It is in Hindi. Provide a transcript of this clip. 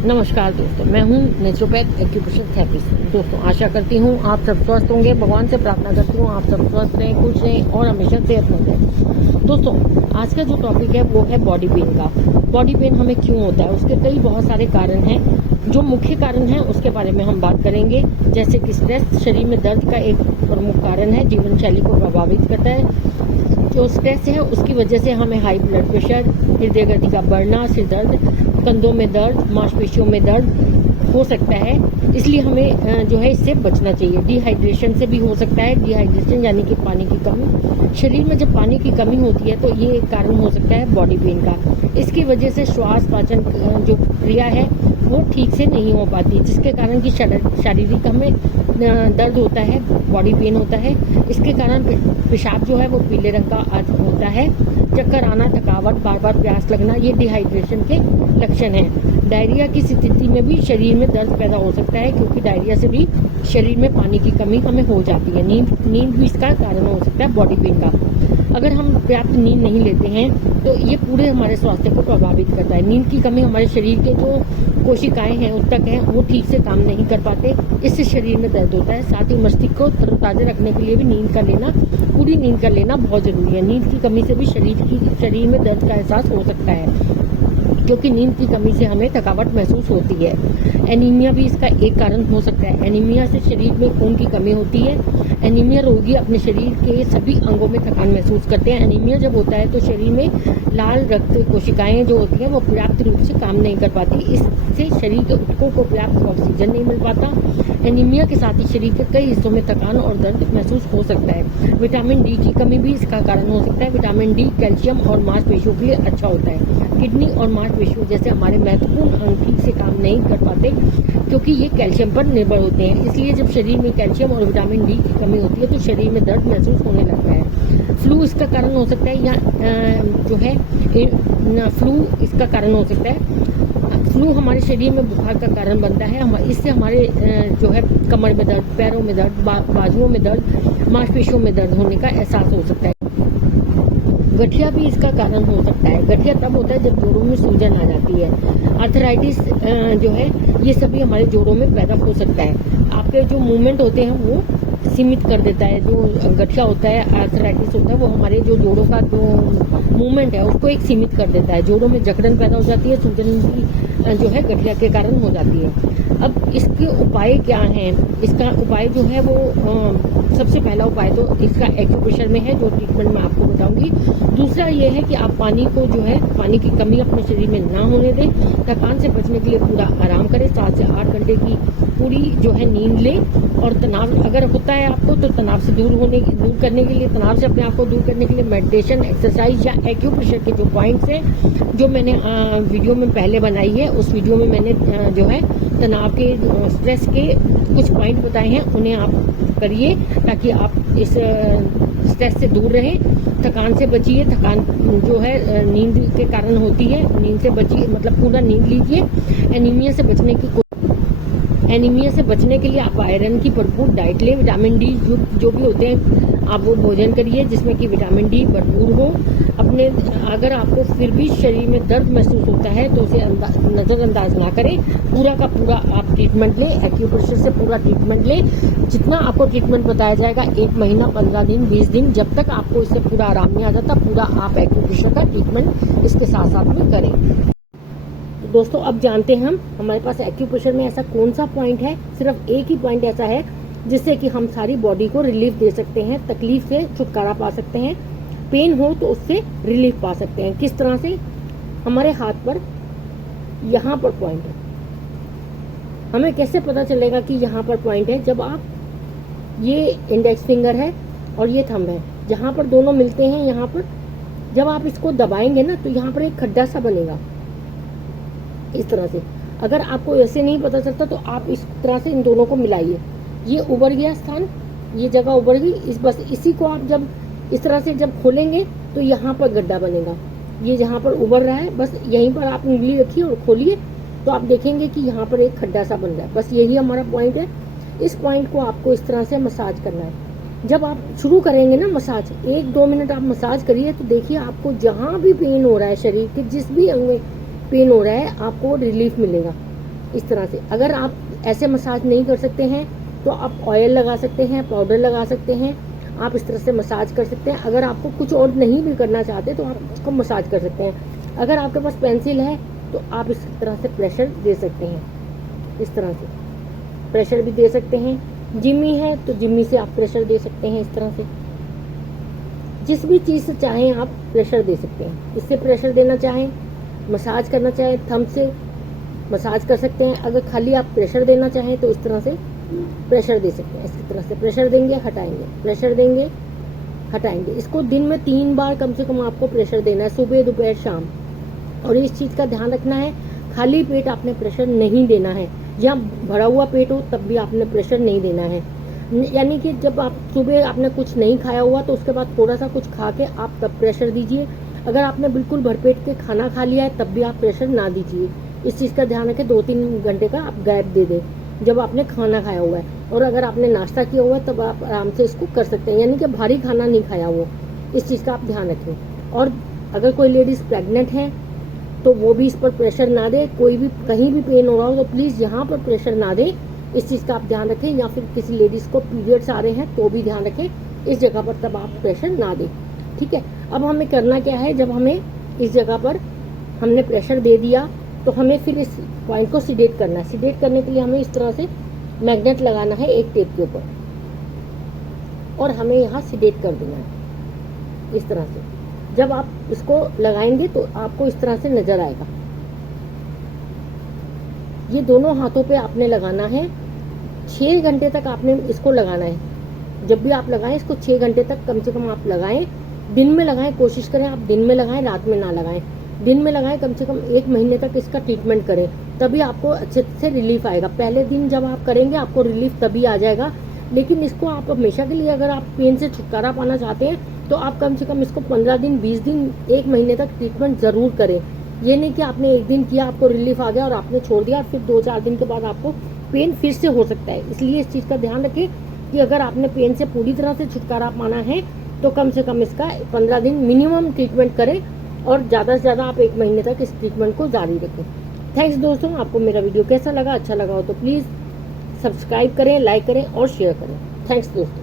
नमस्कार दोस्तों, मैं हूं नेचुरोपैथ एक्यूप्रेशर थेरेपिस्ट। दोस्तों, आशा करती हूं आप सब स्वस्थ होंगे। भगवान से प्रार्थना करती हूं आप सब स्वस्थ रहें, खुश रहें और हमेशा सेहतमंद रहें। दोस्तों, आज का जो टॉपिक है वो है बॉडी पेन का। बॉडी पेन हमें क्यों होता है, उसके कई बहुत सारे कारण हैं। जो मुख्य कारण हैं उसके बारे में हम बात करेंगे, जैसे कि स्ट्रेस शरीर में दर्द का एक प्रमुख कारण है, जीवन शैली को प्रभावित करता है। जो स्ट्रेस है उसकी वजह से हमें हाई ब्लड प्रेशर, हृदय गति का बढ़ना, सिर दर्द, कंधों में दर्द, मांसपेशियों में दर्द हो सकता है। इसलिए हमें जो है इससे बचना चाहिए। डिहाइड्रेशन से भी हो सकता है। डिहाइड्रेशन यानी कि पानी की कमी। शरीर में जब पानी की कमी होती है तो ये एक कारण हो सकता है बॉडी पेन का। इसकी वजह से श्वास पाचन जो क्रिया है वो ठीक से नहीं हो पाती, जिसके कारण कि शारीरिक हमें दर्द होता है, बॉडी पेन होता है। इसके कारण पेशाब जो है वो पीले रंग का होता है। चक्कर आना, थकावट, बार बार प्यास लगना, ये डिहाइड्रेशन के लक्षण हैं। डायरिया की स्थिति में भी शरीर में दर्द पैदा हो सकता है, क्योंकि डायरिया से भी शरीर में पानी की कमी हमें हो जाती है। नींद भी इसका कारण हो सकता है बॉडी पेन का। अगर हम पर्याप्त नींद नहीं लेते हैं तो ये पूरे हमारे स्वास्थ्य को प्रभावित करता है। नींद की कमी हमारे शरीर के जो कोशिकाएं हैं, ऊतक हैं, वो ठीक से काम नहीं कर पाते। इससे शरीर में दर्द होता है। साथ ही मस्तिष्क को तरोताजा रखने के लिए भी नींद का लेना, पूरी नींद का लेना बहुत जरूरी है। नींद की कमी से भी शरीर में दर्द का एहसास हो सकता है, क्योंकि नींद की कमी से हमें थकावट महसूस होती है। एनीमिया भी इसका एक कारण हो सकता है। एनीमिया से शरीर में खून की कमी होती है। एनीमिया रोगी अपने शरीर के सभी अंगों में थकान महसूस करते हैं। एनीमिया जब होता है तो शरीर में लाल रक्त कोशिकाएं जो होती हैं वो पर्याप्त रूप से काम नहीं कर पाती। इससे शरीर के ऊतकों को पर्याप्त ऑक्सीजन नहीं मिल पाता। एनीमिया के साथ ही शरीर के कई हिस्सों में थकान और दर्द महसूस हो सकता है। विटामिन डी की कमी भी इसका कारण हो सकता है। विटामिन डी कैल्शियम और मांसपेशियों के लिए अच्छा होता है। किडनी और मांसपेशियों जैसे हमारे महत्वपूर्ण अंग ठीक से काम नहीं कर पाते, क्योंकि ये कैल्शियम पर निर्भर होते हैं। इसलिए जब शरीर में कैल्शियम और विटामिन डी की कमी होती है तो शरीर में दर्द महसूस होने लगता है। फ्लू इसका कारण हो सकता है, या जो है फ्लू इसका कारण हो सकता है। फ्लू हमारे शरीर में बुखार का कारण बनता है। इससे हमारे जो है कमर में दर्द, पैरों में दर्द, बाजुओं में दर्द, मांसपेशियों में दर्द होने का एहसास हो सकता है। गठिया भी इसका कारण हो सकता है। गठिया तब होता है जब जोड़ों में सूजन आ जाती है। आर्थराइटिस जो है ये सभी हमारे जोड़ों में पैदा हो सकता है। आपके जो मूवमेंट होते हैं वो सीमित कर देता है। जो गठिया होता है, आर्थराइटिस होता है, वो हमारे जो जोड़ों का जो मूवमेंट है उसको एक सीमित कर देता है। जोड़ों में जकड़न पैदा हो जाती है। सूजन भी जो है गठिया के कारण हो जाती है। अब इसके उपाय क्या हैं? इसका उपाय जो है वो सबसे पहला उपाय तो इसका एक्यूप्रेशर में है, जो ट्रीटमेंट मैं आपको बताऊंगी। दूसरा ये है कि आप पानी को जो है, पानी की कमी अपने शरीर में ना होने दें। थकान से बचने के लिए पूरा आराम करें। 7 से 8 घंटे की पूरी जो है नींद लें। और तनाव अगर होता है आपको तो तनाव से दूर करने के लिए, तनाव से अपने आप को दूर करने के लिए मेडिटेशन, एक्सरसाइज या एक्यूप्रेशर के जो पॉइंट्स हैं, जो मैंने वीडियो में पहले बनाई है, उस वीडियो में मैंने जो है तनाव के, स्ट्रेस के कुछ पॉइंट बताए हैं, उन्हें आप करिए ताकि आप इस स्ट्रेस से दूर रहें। थकान से बचिए। थकान जो है नींद के कारण होती है। नींद से बचिए, मतलब पूरा नींद लीजिए। एनीमिया से बचने के लिए आप आयरन की भरपूर डाइट लें। विटामिन डी जो भी होते हैं आप वो भोजन करिए जिसमें कि विटामिन डी भरपूर हो। अगर आपको फिर भी शरीर में दर्द महसूस होता है तो उसे नज़रअंदाज ना करें। पूरा का पूरा आप ट्रीटमेंट लें। एक्यूप्रेशर से पूरा ट्रीटमेंट लें। जितना आपको ट्रीटमेंट बताया जाएगा, 1 महीना, 15 दिन, 20 दिन, जब तक आपको इससे पूरा आराम नहीं आ जाता, पूरा आप एक्यूप्रेशर का ट्रीटमेंट इसके साथ साथ में करें। दोस्तों, अब जानते हैं हम हमारे पास एक्यूप्रेशर में ऐसा कौन सा पॉइंट है, सिर्फ एक ही पॉइंट ऐसा है जिससे कि हम सारी बॉडी को रिलीफ दे सकते हैं, तकलीफ से छुटकारा पा सकते हैं। पेन हो तो उससे रिलीफ पा सकते हैं। किस तरह से? हमारे हाथ पर यहाँ पर पॉइंट है। हमें कैसे पता चलेगा कि यहाँ पर पॉइंट है? जब आप, ये इंडेक्स फिंगर है और ये थंब है, जहाँ पर दोनों मिलते हैं, यहाँ पर जब आप इसको दबाएंगे ना तो यहाँ पर एक खड्डा सा बनेगा इस तरह से। अगर आपको ऐसे नहीं पता चलता तो आप इस तरह से इन दोनों को मिलाइए। ये उभर गया स्थान, ये जगह उभर गई। बस इसी को आप जब इस तरह से जब खोलेंगे तो यहाँ पर गड्ढा बनेगा। ये जहाँ पर उभर रहा है, बस यहीं पर आप उंगली रखिए और खोलिए तो आप देखेंगे कि यहाँ पर एक खड्डा सा बन रहा है। बस यही हमारा पॉइंट है। इस पॉइंट को आपको इस तरह से मसाज करना है। जब आप शुरू करेंगे ना मसाज, 1-2 मिनट आप मसाज करिए तो देखिए आपको जहाँ भी पेन हो रहा है, शरीर के जिस भी अंग में पेन हो रहा है, आपको रिलीफ मिलेगा। इस तरह से। अगर आप ऐसे मसाज नहीं कर सकते हैं तो आप ऑयल लगा सकते हैं, पाउडर लगा सकते हैं, आप इस तरह से मसाज कर सकते हैं। अगर आपको कुछ और नहीं भी करना चाहते तो आप उसको मसाज कर सकते हैं। अगर आपके पास पेंसिल है तो आप इस तरह से प्रेशर दे सकते हैं, इस तरह से प्रेशर भी दे सकते हैं। जिम्मी है तो जिम्मी से आप प्रेशर दे सकते हैं, इस तरह से जिस भी चीज़ से चाहें आप प्रेशर दे सकते हैं। इससे प्रेशर देना चाहें, मसाज करना चाहें, थंब से मसाज कर सकते हैं। अगर खाली आप प्रेशर देना चाहें तो इस तरह से प्रेशर दे सकते हैं। इसी तरह से प्रेशर देंगे, हटाएंगे, प्रेशर देंगे, हटाएंगे। इसको दिन में 3 बार कम से कम आपको प्रेशर देना है, सुबह, दोपहर, शाम। और इस चीज़ का ध्यान रखना है, खाली पेट आपने प्रेशर नहीं देना है, या भरा हुआ पेट हो तब भी आपने प्रेशर नहीं देना है। यानी कि जब आप सुबह आपने कुछ नहीं खाया हुआ तो उसके बाद थोड़ा सा कुछ खा के आप तब प्रेशर दीजिए। अगर आपने बिल्कुल भरपेट के खाना खा लिया है तब भी आप प्रेशर ना दीजिए। इस चीज़ का ध्यान रखें, 2-3 घंटे का आप गैप दे दें जब आपने खाना खाया हुआ है। और अगर आपने नाश्ता किया हुआ है तब आप आराम से इसको कर सकते हैं, यानी कि भारी खाना नहीं खाया हुआ। इस चीज़ का आप ध्यान रखें। और अगर कोई लेडीज़ प्रेग्नेंट है तो वो भी इस पर प्रेशर ना दे। कोई भी कहीं भी पेन हो रहा हो तो प्लीज़ यहाँ पर प्रेशर ना दें, इस चीज़ का आप ध्यान रखें। या फिर किसी लेडीज़ को पीरियड्स आ रहे हैं तो भी ध्यान रखें, इस जगह पर तब आप प्रेशर ना दें, ठीक है। अब हमें करना क्या है, जब हमें इस जगह पर हमने प्रेशर दे दिया तो हमें फिर इस पॉइंट को सिडेट करना है। सिडेट करने के लिए हमें इस तरह से मैग्नेट लगाना है एक टेप के ऊपर, और हमें यहाँ सिडेट कर देना है इस तरह से। जब आप इसको लगाएंगे तो आपको इस तरह से नजर आएगा। ये दोनों हाथों पे आपने लगाना है। 6 घंटे तक आपने इसको लगाना है। जब भी आप लगाएं इसको 6 घंटे तक कम से कम आप लगाएं। दिन में लगाएं, कोशिश करें आप दिन में लगाएं, रात में ना लगाएं। दिन में लगाएं, कम से कम 1 महीने तक इसका ट्रीटमेंट करें, तभी आपको अच्छे से रिलीफ आएगा। पहले दिन जब आप करेंगे आपको रिलीफ तभी आ जाएगा, लेकिन इसको आप हमेशा के लिए अगर आप पेन से छुटकारा पाना चाहते हैं तो आप कम से कम इसको 15 दिन, 20 दिन, 1 महीने तक ट्रीटमेंट जरूर करें। ये नहीं कि आपने एक दिन किया, आपको रिलीफ आ गया और आपने छोड़ दिया, फिर 2-4 दिन के बाद आपको पेन फिर से हो सकता है। इसलिए इस चीज़ का ध्यान रखें कि अगर आपने पेन से पूरी तरह से छुटकारा पाना है तो कम से कम इसका 15 दिन मिनिमम ट्रीटमेंट करें, और ज़्यादा से ज़्यादा आप 1 महीने तक इस ट्रीटमेंट को जारी रखें। थैंक्स दोस्तों, आपको मेरा वीडियो कैसा लगा, अच्छा लगा हो तो प्लीज़ सब्सक्राइब करें, लाइक करें और शेयर करें। थैंक्स दोस्तों।